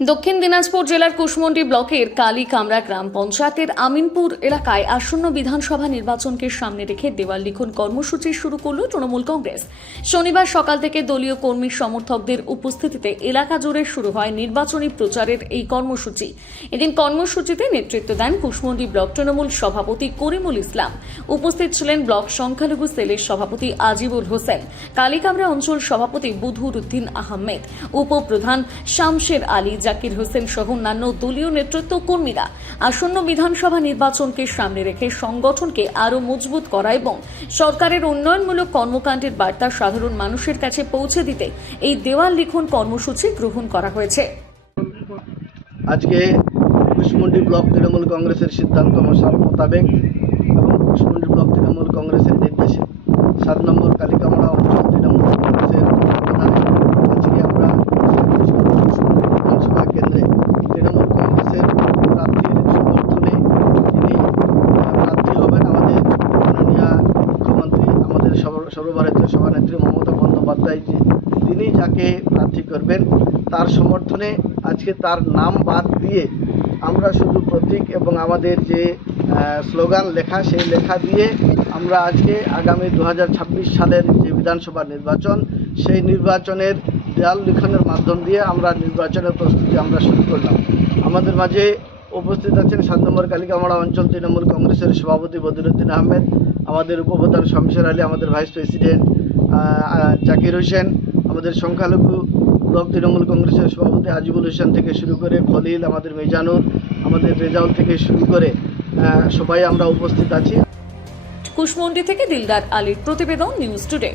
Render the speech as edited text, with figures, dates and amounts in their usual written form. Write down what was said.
দক্ষিণ দিনাজপুর জেলার কুশমন্ডি ব্লকের কালীকামরা গ্রাম পঞ্চায়েতের আমিনপুর এলাকায় আসন্ন বিধানসভা নির্বাচনকে সামনে রেখে দেওয়াল লিখন কর্মসূচি শুরু করল তৃণমূল কংগ্রেস। শনিবার সকাল থেকে দলীয় কর্মী সমর্থকদের উপস্থিতিতে এলাকা জুড়ে শুরু হয় নির্বাচনী প্রচারের এই কর্মসূচি। এদিন কর্মসূচিতে নেতৃত্ব দেন কুশমন্ডি ব্লক তৃণমূল সভাপতি করিমুল ইসলাম। উপস্থিত ছিলেন ব্লক সংখ্যালঘু সেলের সভাপতি আজিবুল হোসেন, কালীকামরা অঞ্চল সভাপতি বুধুর উদ্দিন আহমেদ, উপপ্রধান শামশের আলী, জাকির হোসেন সহ অন্যান্য দলীয় নেতৃত্ব কর্মীরা। আসন্ন বিধানসভা নির্বাচনকে সামনে রেখে সংগঠনকে আরও মজবুত করা এবং সরকারের উন্নয়নমূলক কর্মকাণ্ডের বার্তা সাধারণ মানুষের কাছে পৌঁছে দিতে এই দেওয়াল লিখন কর্মসূচি গ্রহণ করা হয়েছে। আজকে কুশমন্ডি ব্লক তৃণমূল কংগ্রেসের সিদ্ধান্ত মোতাবেক এবং কুশমন্ডি ব্লক তৃণমূল কংগ্রেসের নির্দেশে 7 নম্বর কালীকামরা অঞ্চল তৃণমূল কংগ্রেসের তত্ত্বাবধানে আজকে আমরা বিধানসভা কেন্দ্রে তৃণমূল কংগ্রেসের প্রার্থীর সমর্থনে তিনি প্রার্থী হবেন আমাদের মাননীয় মুখ্যমন্ত্রী, আমাদের সর্বভারতীয় সভানেত্রী মমতা বন্দ্যোপাধ্যায়। তিনি যাকে প্রার্থী করবেন তার সমর্থনে আজকে তার নাম বাদ দিয়ে আমরা শুধু প্রতীক এবং আমাদের যে স্লোগান লেখা, সেই লেখা দিয়ে আমরা আজকে আগামী 2026 সালের যে বিধানসভা নির্বাচন, সেই নির্বাচনের দেয়াল লিখনের মাধ্যম দিয়ে আমরা নির্বাচনের প্রস্তুতি আমরা শুরু করলাম। আমাদের মাঝে উপস্থিত আছেন 7 নম্বর কালীকামরা অঞ্চল তৃণমূল কংগ্রেসের সভাপতি বদিরুদ্দিন আহমেদ, আমাদের উপপ্রধান শামশের আলী, আমাদের ভাইস প্রেসিডেন্ট জাকির হোসেন, আমাদের সংখ্যালঘু ব্লক তৃণমূল কংগ্রেসের সভাপতি আজিবুল হোসেন থেকে শুরু করে খলিল, আমাদের মিজানুর, আমাদের রেজাউল থেকে শুরু করে সবাই আমরা উপস্থিত আছি। কুশমন্ডি থেকে দিলদার আলীর প্রতিবেদন, নিউজ টুডে।